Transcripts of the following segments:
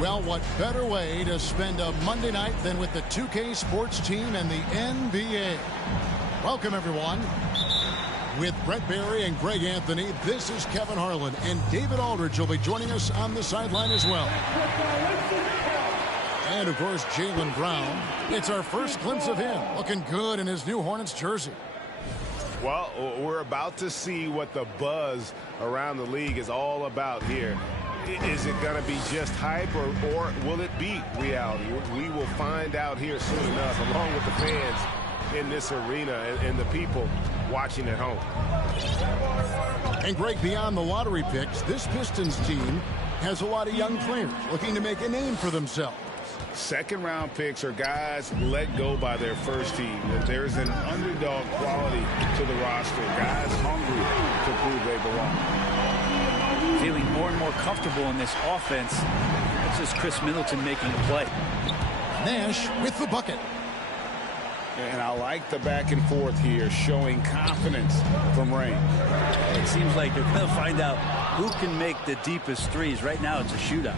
Well, what better way to spend a Monday night than with the 2K Sports team and the NBA? Welcome, everyone. With Brett Barry and Greg Anthony, this is Kevin Harlan, and David Aldridge will be joining us on the sideline as well. And, of course, Jaylen Brown. It's our first glimpse of him, looking good in his new Hornets jersey. Well, we're about to see what the buzz around the league is all about here. Is it going to be just hype, or will it be reality? We will find out here soon enough, along with the fans in this arena and the people watching at home. And Greg, beyond the lottery picks, this Pistons team has a lot of young players looking to make a name for themselves. Second-round picks are guys let go by their first team. There's an underdog quality to the roster. Guys hungry to prove they belong. Feeling more and more comfortable in this offense. This is Chris Middleton making a play. Nash with the bucket. And I like the back and forth here, showing confidence from Rain. It seems like they're going to find out who can make the deepest threes. Right now, it's a shootout.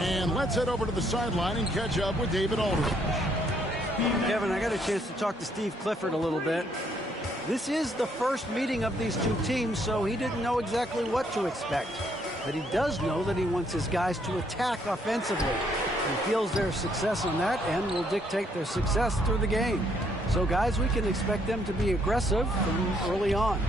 And let's head over to the sideline and catch up with David Aldridge. Kevin, I got a chance to talk to Steve Clifford a little bit. This is the first meeting of these two teams, so he didn't know exactly what to expect. But he does know that he wants his guys to attack offensively. He feels their success on that and will dictate their success through the game. So, guys, we can expect them to be aggressive from early on.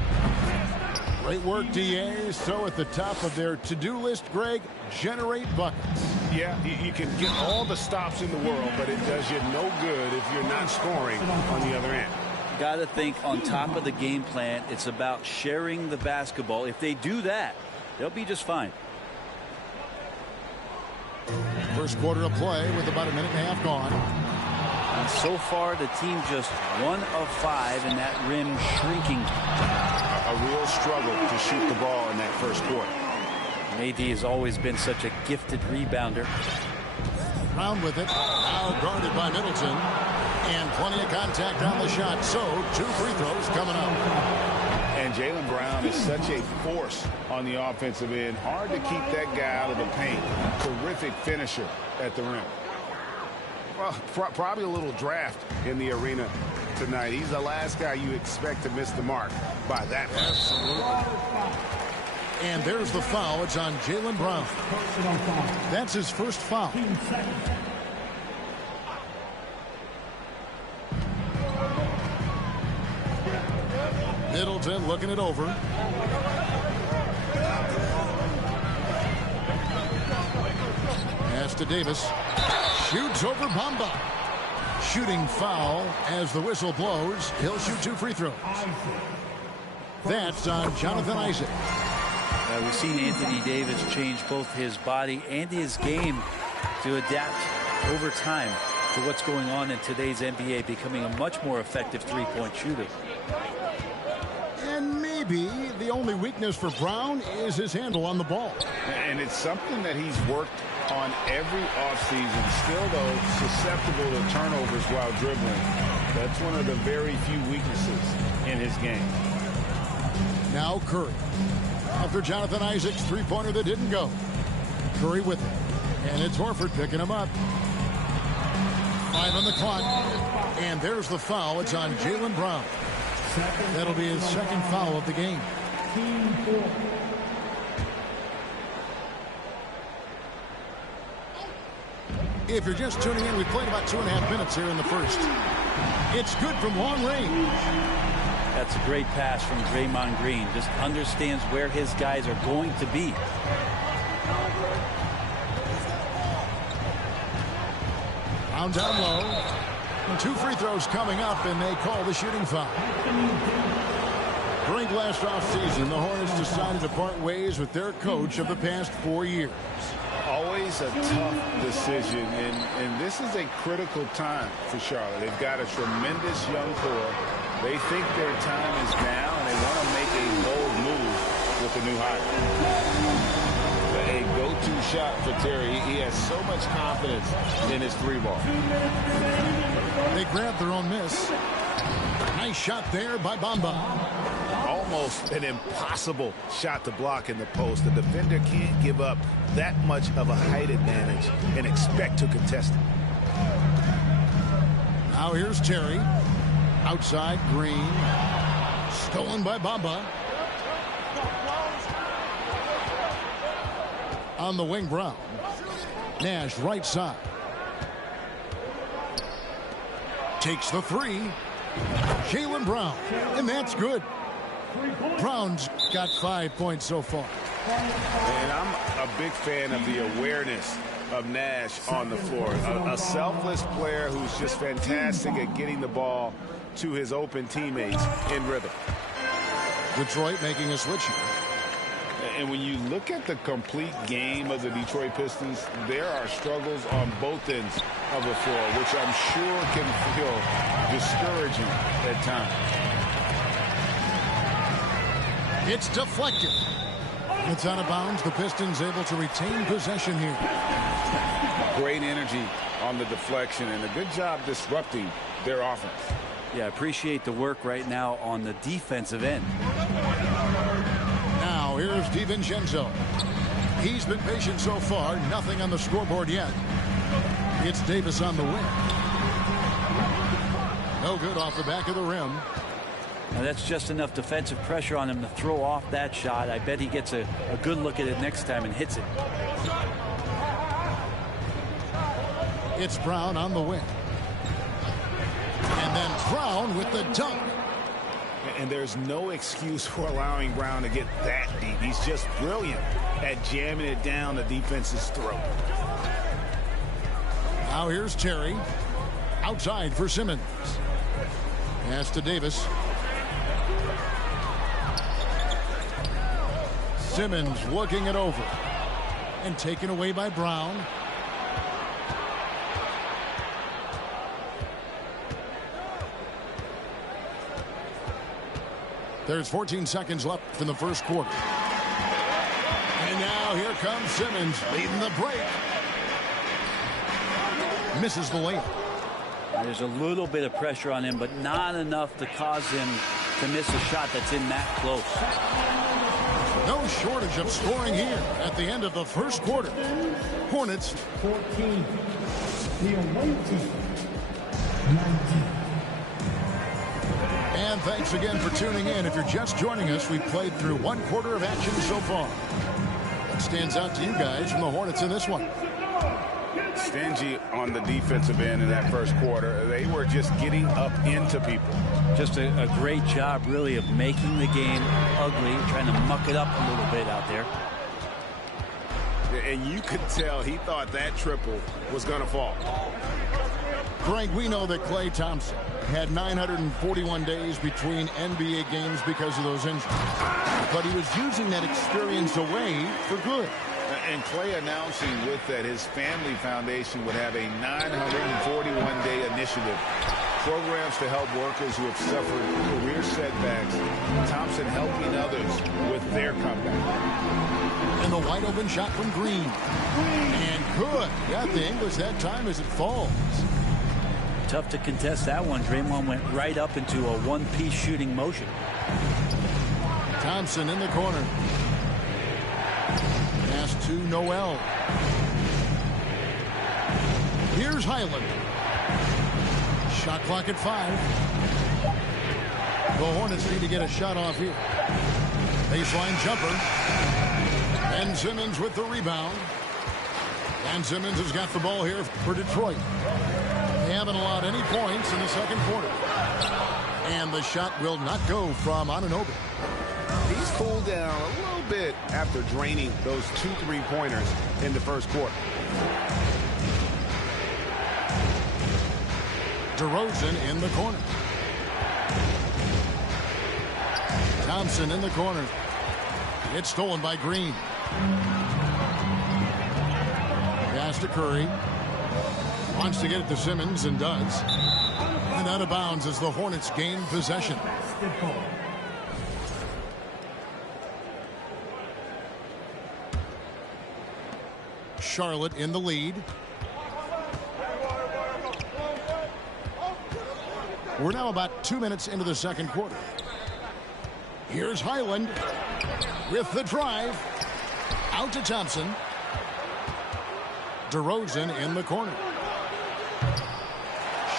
Great work, DA. So at the top of their to-do list, Greg, generate buckets. Yeah, you can get all the stops in the world, but it does you no good if you're not scoring on the other end. Got to think on top of the game plan, it's about sharing the basketball. If they do that, they'll be just fine. First quarter of play with about a minute and a half gone. And so far, the team just 1 of 5, and that rim shrinking. A real struggle to shoot the ball in that first quarter. AD has always been such a gifted rebounder. Brown with it. Now guarded by Middleton. And plenty of contact on the shot. So 2 free throws coming up. And Jaylen Brown is such a force on the offensive end. Hard to keep that guy out of the paint. Terrific finisher at the rim. Well, probably a little draft in the arena tonight. He's the last guy you expect to miss the mark by that much. Absolutely. And there's the foul. It's on Jaylen Brown. That's his first foul. Middleton looking it over. Pass to Davis. Shoots over Bamba. Shooting foul as the whistle blows. He'll shoot 2 free throws. That's on Jonathan Isaac. We've seen Anthony Davis change both his body and his game to adapt over time to what's going on in today's NBA, becoming a much more effective three-point shooter. And maybe the only weakness for Brown is his handle on the ball. And it's something that he's worked on every offseason. Still, though, susceptible to turnovers while dribbling. That's one of the very few weaknesses in his game. Now Curry. After Jonathan Isaac's three-pointer that didn't go. Curry with it. And it's Horford picking him up. 5 on the clock. And there's the foul. It's on Jaylen Brown. That'll be his second foul of the game. If you're just tuning in, we played about 2.5 minutes here in the first. It's good from long range. That's a great pass from Draymond Green. Just understands where his guys are going to be. Brown down low. 2 free throws coming up, and they call the shooting foul. During last offseason, the Hornets decided to part ways with their coach of the past 4 years. Always a tough decision, and this is a critical time for Charlotte. They've got a tremendous young core. They think their time is now, and they want to make a bold move with the new hire. A go-to shot for Terry. He has so much confidence in his 3-ball. They grabbed their own miss. Nice shot there by Bamba. All almost an impossible shot to block in the post. The defender can't give up that much of a height advantage and expect to contest it. Now here's Terry. Outside, Green. Stolen by Bamba. On the wing, Brown. Nash, right side. Takes the three. Jaylen Brown. And that's good. Brown's got 5 points so far. And I'm a big fan of the awareness of Nash on the floor. A selfless player who's just fantastic at getting the ball to his open teammates in rhythm. Detroit making a switch here. And when you look at the complete game of the Detroit Pistons, there are struggles on both ends of the floor, which I'm sure can feel discouraging at times. It's deflected. It's out of bounds. The Pistons able to retain possession here. Great energy on the deflection and a good job disrupting their offense. Yeah, appreciate the work right now on the defensive end. Now here's DiVincenzo. He's been patient so far. Nothing on the scoreboard yet. It's Davis on the wing. No good off the back of the rim. Now that's just enough defensive pressure on him to throw off that shot. I bet he gets a good look at it next time and hits it. It's Brown on the wing. And then Brown with the dunk. And there's no excuse for allowing Brown to get that deep. He's just brilliant at jamming it down the defense's throat. Now here's Terry. Outside for Simmons. Pass to Davis. Simmons looking it over. And taken away by Brown. There's 14 seconds left in the first quarter. And now here comes Simmons leading the break. Misses the layup. There's a little bit of pressure on him, but not enough to cause him to miss a shot that's in that close. No shortage of scoring here at the end of the first quarter. Hornets 14. The away team 19. And thanks again for tuning in. If you're just joining us, we played through one quarter of action so far. What stands out to you guys from the Hornets in this one? Stingy on the defensive end in that first quarter. They were just getting up into people. Just a great job, really, of making the game ugly, trying to muck it up a little bit out there. And you could tell he thought that triple was going to fall. Greg, we know that Klay Thompson had 941 days between NBA games because of those injuries. But he was using that experience away for good. And Klay announcing with that his family foundation would have a 941-day initiative. Programs to help workers who have suffered career setbacks. Thompson helping others with their comeback. And the wide open shot from Green. And good. Got the English that time as it falls. Tough to contest that one. Draymond went right up into a one-piece shooting motion. Thompson in the corner. Pass to Noel. Here's Highland. Shot clock at 5. The Hornets need to get a shot off here. Baseline jumper. Ben Simmons with the rebound. Ben Simmons has got the ball here for Detroit. They haven't allowed any points in the second quarter. And the shot will not go from Anunoby. He's cooled down a little bit after draining those 2 3-pointers in the first quarter. DeRozan in the corner. Thompson in the corner. It's stolen by Green. Pass to Curry. Wants to get it to Simmons and does. And out of bounds as the Hornets gain possession. Charlotte in the lead. We're now about 2 minutes into the second quarter. Here's Highland with the drive. Out to Thompson. DeRozan in the corner.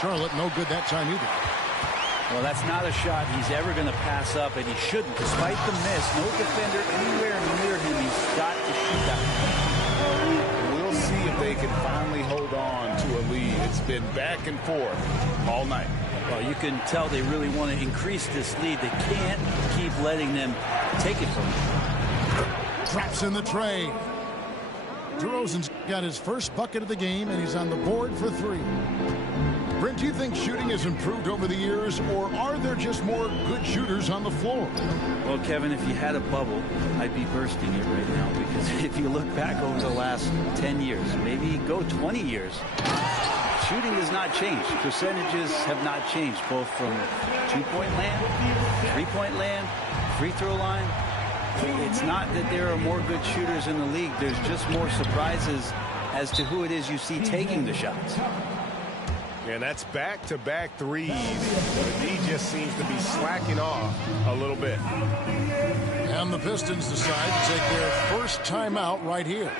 Charlotte no good that time either. Well, that's not a shot he's ever going to pass up, and he shouldn't. Despite the miss, no defender anywhere near him. He's got to shoot that. We'll see if they can finally hold on to a lead. It's been back and forth all night. Well, you can tell they really want to increase this lead. They can't keep letting them take it from them. Drops in the tray. DeRozan's got his first bucket of the game, and he's on the board for 3. Brent, do you think shooting has improved over the years, or are there just more good shooters on the floor? Well, Kevin, if you had a bubble, I'd be bursting it right now, because if you look back over the last 10 years, maybe go 20 years, shooting has not changed. Percentages have not changed, both from two-point land, three-point land, free throw line. It's not that there are more good shooters in the league. There's just more surprises as to who it is you see taking the shots. And that's back-to-back threes. But he just seems to be slacking off a little bit. And the Pistons decide to take their first timeout right here.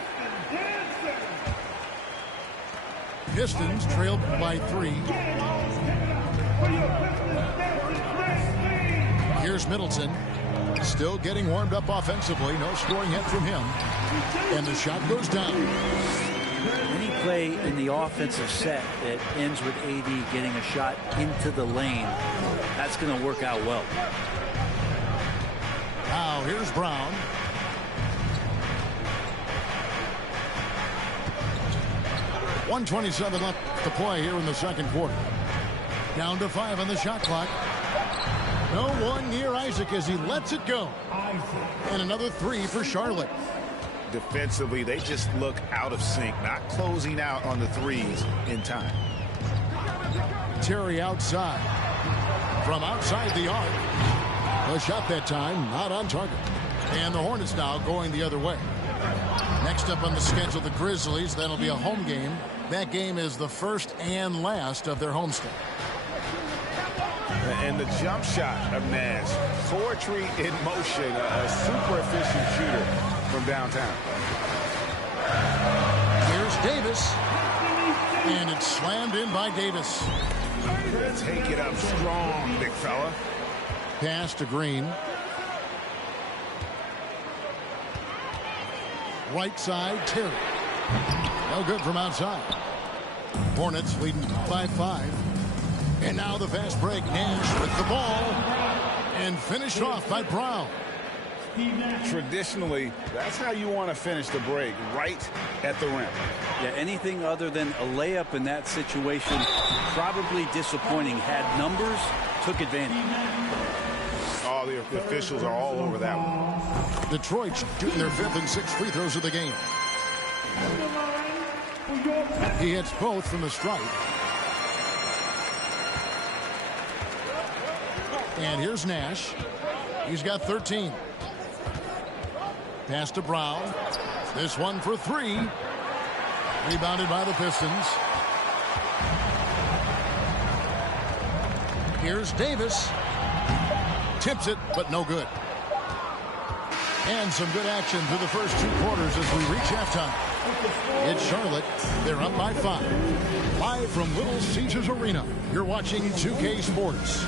Pistons trailed by 3. Here's Middleton. Still getting warmed up offensively. No scoring yet from him. And the shot goes down. Any play in the offensive set that ends with AD getting a shot into the lane, that's going to work out well. Now here's Brown. .127 left to play here in the second quarter. Down to 5 on the shot clock. No one near Isaac as he lets it go. And another 3 for Charlotte. Defensively, they just look out of sync, not closing out on the threes in time. Terry outside. From outside the arc. A shot that time, not on target. And the Hornets now going the other way. Next up on the schedule, the Grizzlies. That'll be a home game. That game is the first and last of their homestand. And the jump shot of Nash. Poetry in motion. A super efficient shooter from downtown. Here's Davis. And it's slammed in by Davis. Take it up strong, big fella. Pass to Green. Right side, Terry. No good from outside. Hornets leading by 5. And now the fast break. Nash with the ball. And finished off by Brown. Traditionally, that's how you want to finish the break, right at the rim. Yeah, anything other than a layup in that situation, probably disappointing. Had numbers, took advantage. All the officials are all over that one. Detroit shooting their 5th and 6th free throws of the game. He hits both from the stripe. And here's Nash. He's got 13. Pass to Brown. This one for 3. Rebounded by the Pistons. Here's Davis. Tips it, but no good. And some good action through the first 2 quarters as we reach halftime. It's Charlotte. They're up by 5. Live from Little Caesars Arena. You're watching 2K Sports.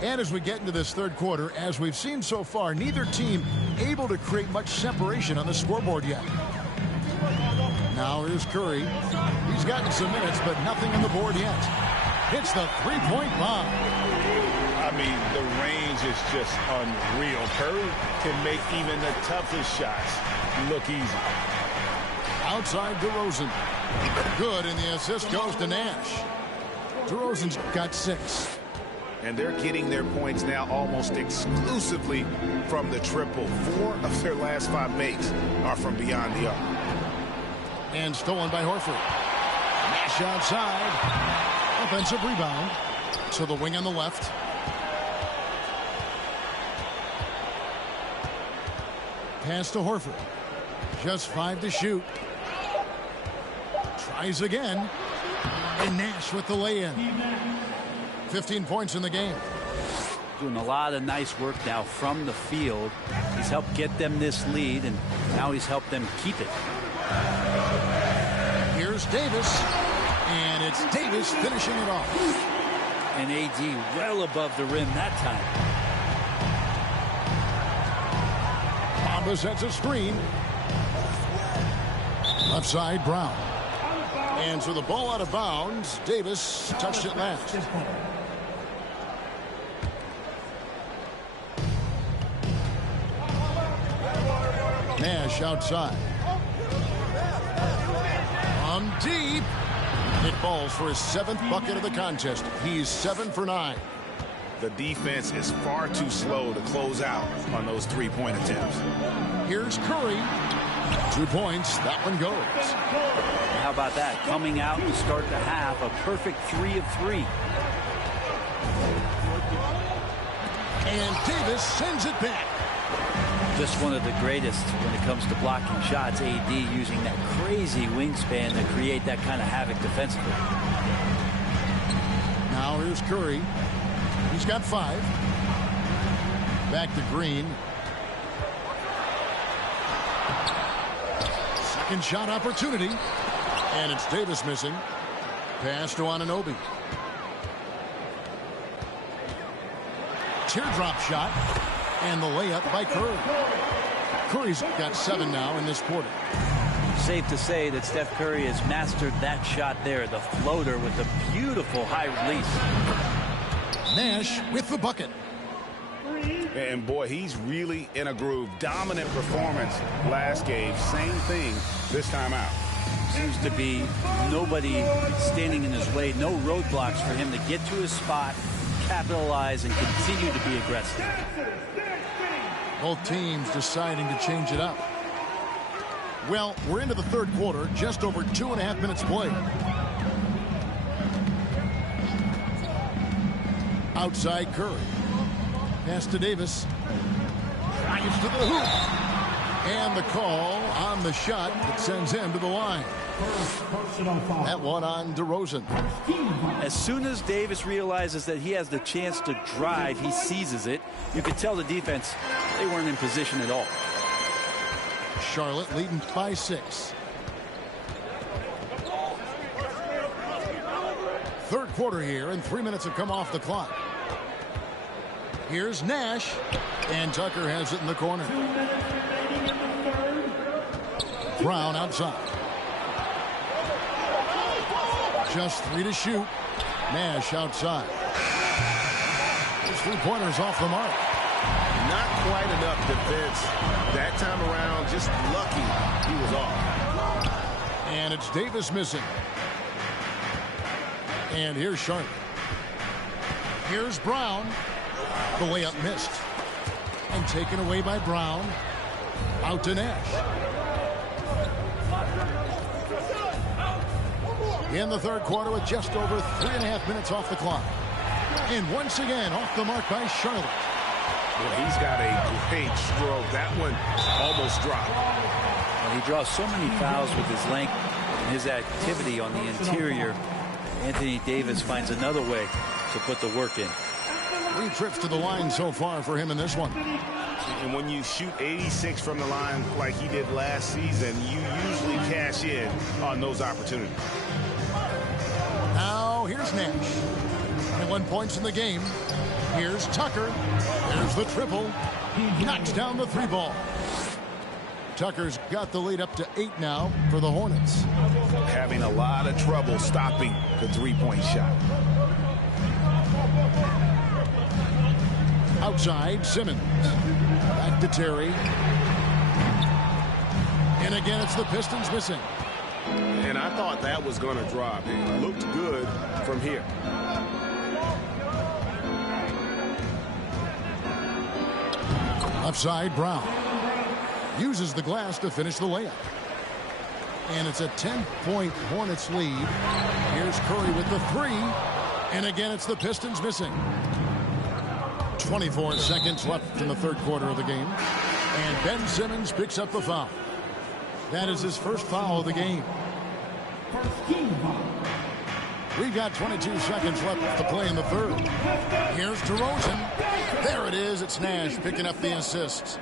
And as we get into this third quarter, as we've seen so far, neither team able to create much separation on the scoreboard yet. Now here's Curry. He's gotten some minutes, but nothing on the board yet. Hits the three-point bomb. I mean, the range is just unreal. Curry can make even the toughest shots look easy. Outside DeRozan. Good, and the assist goes to Nash. DeRozan's got 6. And they're getting their points now almost exclusively from the triple. 4 of their last 5 makes are from beyond the arc. And stolen by Horford. Nash outside. Offensive rebound. To the wing on the left. Pass to Horford. Just 5 to shoot. Tries again. And Nash with the lay-in. 15 points in the game. doing a lot of nice work now from the field. He's helped get them this lead, and now he's helped them keep it. Here's Davis, and it's Davis finishing it off. And AD well above the rim that time. Bamba sets a screen. Left side, Brown. And so the ball out of bounds. Davis touched it last. Nash outside. On deep. It falls for his 7th bucket of the contest. He's 7 for 9. The defense is far too slow to close out on those three-point attempts. Here's Curry. 2 points. That one goes. How about that? Coming out to start the half, a perfect 3 of 3. And Davis sends it back. Just one of the greatest when it comes to blocking shots. AD using that crazy wingspan to create that kind of havoc defensively. Now here's Curry. He's got 5. Back to Green. Second shot opportunity. And it's Davis missing. Pass to Anunoby. Teardrop shot. And the layup by Curry. Curry's got 7 now in this quarter. Safe to say that Steph Curry has mastered that shot there, the floater with the beautiful high release. Nash with the bucket. And boy, he's really in a groove. Dominant performance last game. Same thing this time out. Seems to be nobody standing in his way, no roadblocks for him to get to his spot, capitalize, and continue to be aggressive. Both teams deciding to change it up. Well, we're into the third quarter, just over 2.5 minutes played. Outside Curry. Pass to Davis. Drives to the hoop. And the call on the shot that sends him to the line. That one on DeRozan. As soon as Davis realizes that he has the chance to drive, he seizes it. You could tell the defense, they weren't in position at all. Charlotte leading by 6. Third quarter here, and 3 minutes have come off the clock. Here's Nash, and Tucker has it in the corner. Brown outside. Just 3 to shoot. Nash outside. His 3-pointers off the mark. Not quite enough defense that time around. Just lucky he was off. And it's Davis missing. And here's Charlotte. Here's Brown. The layup missed. And taken away by Brown. Out to Nash. In the third quarter with just over 3.5 minutes off the clock. And once again off the mark by Charlotte. Well, he's got a great stroke. That one almost dropped. Well, he draws so many fouls with his length and his activity on the interior. Anthony Davis finds another way to put the work in. 3 trips to the line so far for him in this one. And when you shoot 86 from the line like he did last season, you usually cash in on those opportunities. Now here's Nash. 21 points in the game. Here's Tucker. There's the triple. He knocks down the 3 ball. Tucker's got the lead up to 8 now for the Hornets. Having a lot of trouble stopping the 3-point shot. Outside, Simmons. Back to Terry. And again, it's the Pistons missing. And I thought that was going to drop. It looked good from here. Left side, Brown. Uses the glass to finish the layup. And it's a 10-point Hornets lead. Here's Curry with the 3. And again, it's the Pistons missing. 24 seconds left in the third quarter of the game. And Ben Simmons picks up the foul. That is his first foul of the game. We've got 22 seconds left to play in the third. Here's DeRozan. is. It's Nash picking up the assists.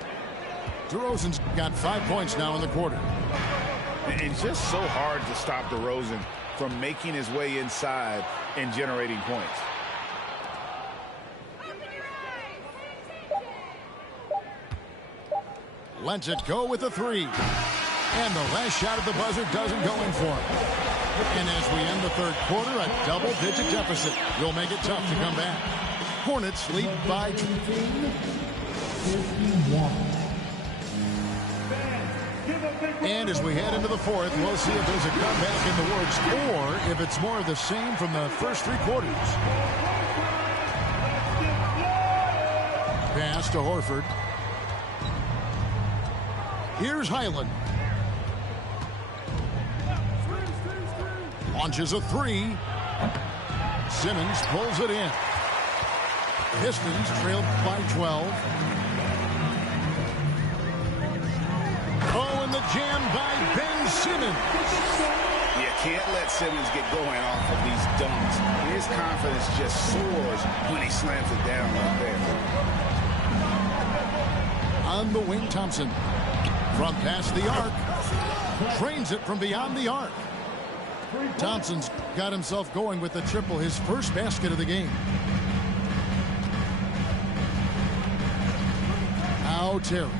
DeRozan's got 5 points now in the quarter. It's just so hard to stop DeRozan from making his way inside and generating points. Lets it go with the three. And the last shot at the buzzer doesn't go in for him. And as we end the third quarter, a double-digit deficit will make it tough to come back. Hornets lead by 51. And as we head into the fourth, we'll see if there's a comeback in the works or if it's more of the same from the first 3 quarters. Pass to Horford. Here's Highland. Launches a three. Simmons pulls it in. Pistons trailed by 12. Oh, and the jam by Ben Simmons. You can't let Simmons get going off of these dunks. His confidence just soars when he slams it down like that. On the wing, Thompson. From past the arc. Trains it from beyond the arc. Thompson's got himself going with the triple, his first basket of the game. Now Terry.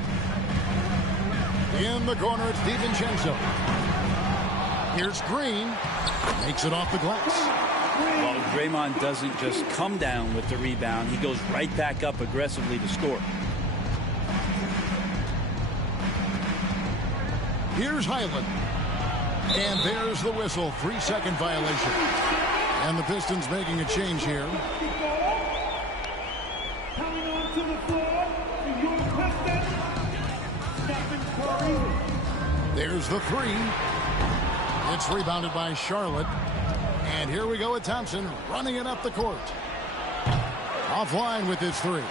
In the corner, it's DiVincenzo. Here's Green. Makes it off the glass. Well, Draymond doesn't just come down with the rebound. He goes right back up aggressively to score. Here's Highland. And there's the whistle. 3-second violation. And the Pistons making a change here. There's the three. It's rebounded by Charlotte. And here we go with Thompson running it up the court. Offline with his three.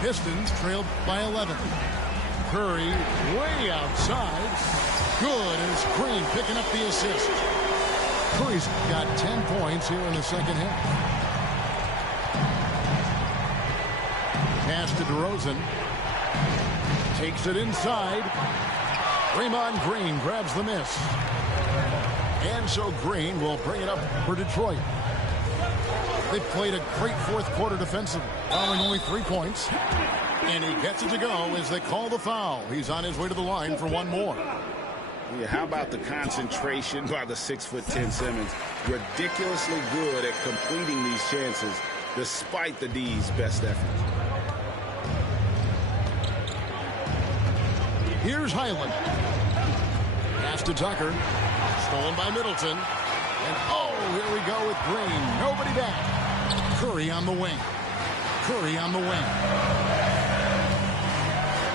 Pistons trailed by 11. Curry way outside. Good as Green picking up the assist. Curry's got 10 points here in the second half. Pass to DeRozan. Takes it inside. Draymond Green grabs the miss. And so Green will bring it up for Detroit. They played a great fourth quarter defensively, following only 3 points. And he gets it to go as they call the foul. He's on his way to the line for one more. Yeah, how about the concentration by the 6'10" Simmons? Ridiculously good at completing these chances despite the D's best efforts. Here's Highland. Pass to Tucker. Stolen by Middleton. And oh, here we go with Green. Nobody back. Curry on the wing. Curry on the wing.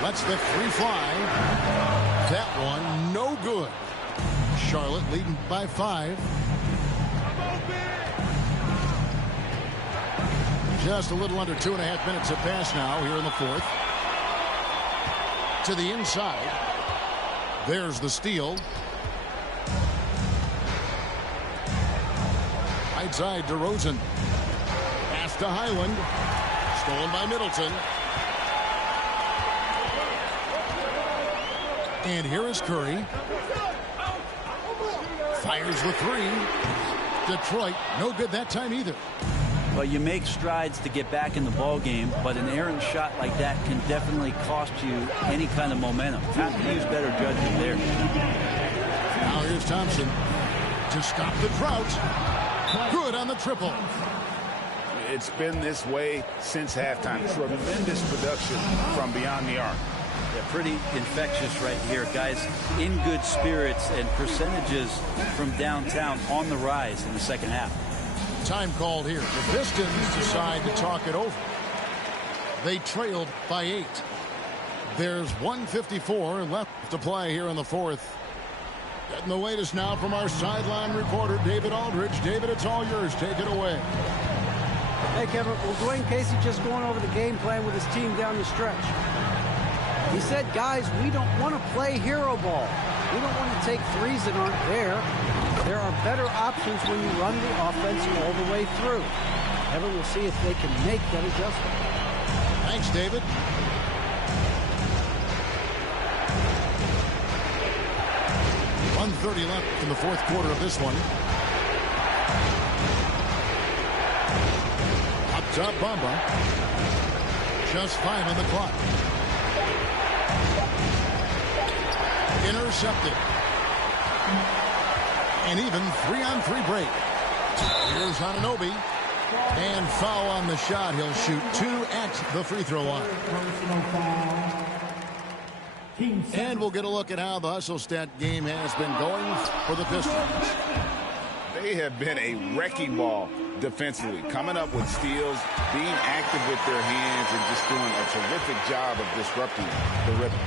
Lets the three fly. That one no good. Charlotte leading by 5. Just a little under 2.5 minutes have passed now here in the fourth. To the inside. There's the steal. Right side, DeRozan. Pass to Highland. Stolen by Middleton. And here is Curry. Fires the three. Detroit, no good that time either. Well, you make strides to get back in the ball game, but an errant shot like that can definitely cost you any kind of momentum. Time to use better judgment there. Now here's Thompson to stop the drought. Good on the triple. It's been this way since halftime. Tremendous production from beyond the arc. Yeah, pretty infectious right here. Guys in good spirits and percentages from downtown on the rise in the second half. Time called here. The Pistons decide to talk it over. They trailed by 8. There's 1:54 left to play here in the fourth. Getting the latest now from our sideline reporter, David Aldridge. David, it's all yours. Take it away. Hey, Kevin. Well, Dwayne Casey just going over the game plan with his team down the stretch. He said, guys, we don't want to play hero ball. We don't want to take threes that aren't there. There are better options when you run the offense all the way through. Evan will see if they can make that adjustment. Thanks, David. .130 left in the fourth quarter of this one. Up top, Bamba. Just 5 on the clock. Intercepted. An even 3-on-3 break. Here's Anunoby. And foul on the shot. He'll shoot 2 at the free throw line. And we'll get a look at how the Hustle-Stat game has been going for the Pistons. They have been a wrecking ball defensively, coming up with steals, being active with their hands, and just doing a terrific job of disrupting the rhythm.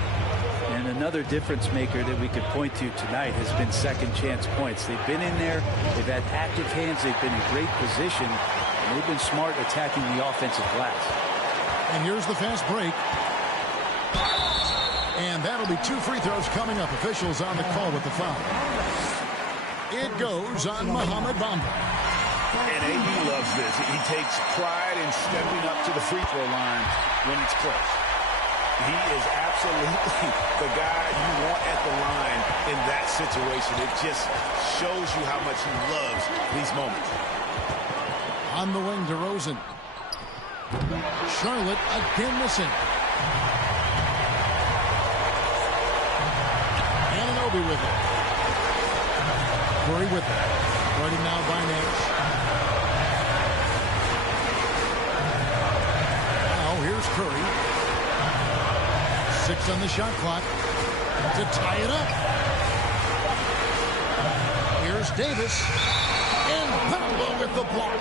And another difference maker that we could point to tonight has been second chance points. They've been in there, they've had active hands, they've been in great position, and they've been smart attacking the offensive glass. And here's the fast break. And that'll be 2 free throws coming up. Officials on the call with the foul. It goes on Mohamed Bamba. And AB loves this. He takes pride in stepping up to the free throw line when it's close. He is absolutely the guy you want at the line in that situation. It just shows you how much he loves these moments. On the wing, DeRozan. Charlotte again missing. Anunoby with it. Curry with it. Guarded now by Nash. Now here's Curry. 6 on the shot clock to tie it up. Here's Davis. And Bamba with the block.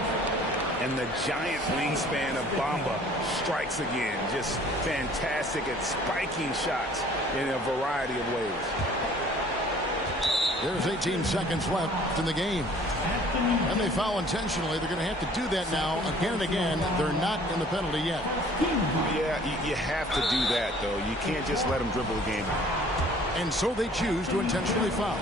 And the giant wingspan of Bamba strikes again. Just fantastic at spiking shots in a variety of ways. There's 18 seconds left in the game. And they foul intentionally. They're going to have to do that now again and again. They're not in the penalty yet. Yeah, you have to do that, though. You can't just let them dribble the game out. And so they choose to intentionally foul.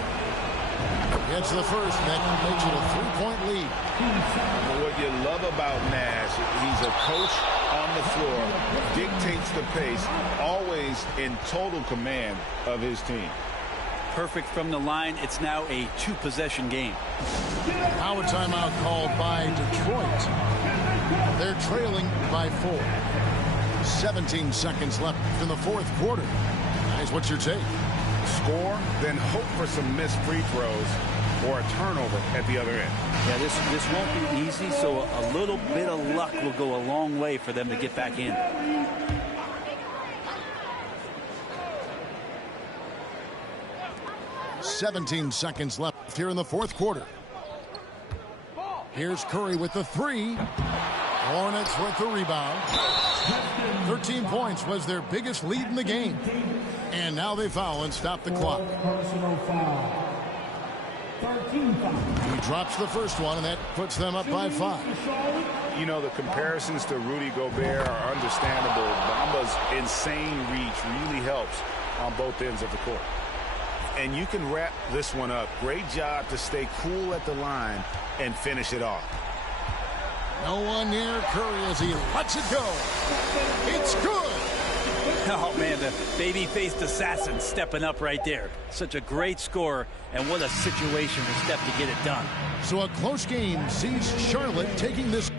Gets the first, and that makes it a 3-point lead. Well, what you love about Nash, he's a coach on the floor, dictates the pace, always in total command of his team. Perfect from the line. It's now a 2-possession game. Now a timeout called by Detroit. They're trailing by 4. 17 seconds left in the fourth quarter. Guys, what's your take? Score, then hope for some missed free throws or a turnover at the other end. Yeah, this won't be easy, so a little bit of luck will go a long way for them to get back in. .17 seconds left here in the fourth quarter. Here's Curry with the 3. Hornets with the rebound. 13 points was their biggest lead in the game. And now they foul and stop the clock. He drops the first one, and that puts them up by 5. You know, the comparisons to Rudy Gobert are understandable. Bamba's insane reach really helps on both ends of the court. And you can wrap this one up. Great job to stay cool at the line and finish it off. No one near Curry as he lets it go. It's good. Oh, man, the baby-faced assassin stepping up right there. Such a great scorer, and what a situation for Steph to get it done. So a close game sees Charlotte taking this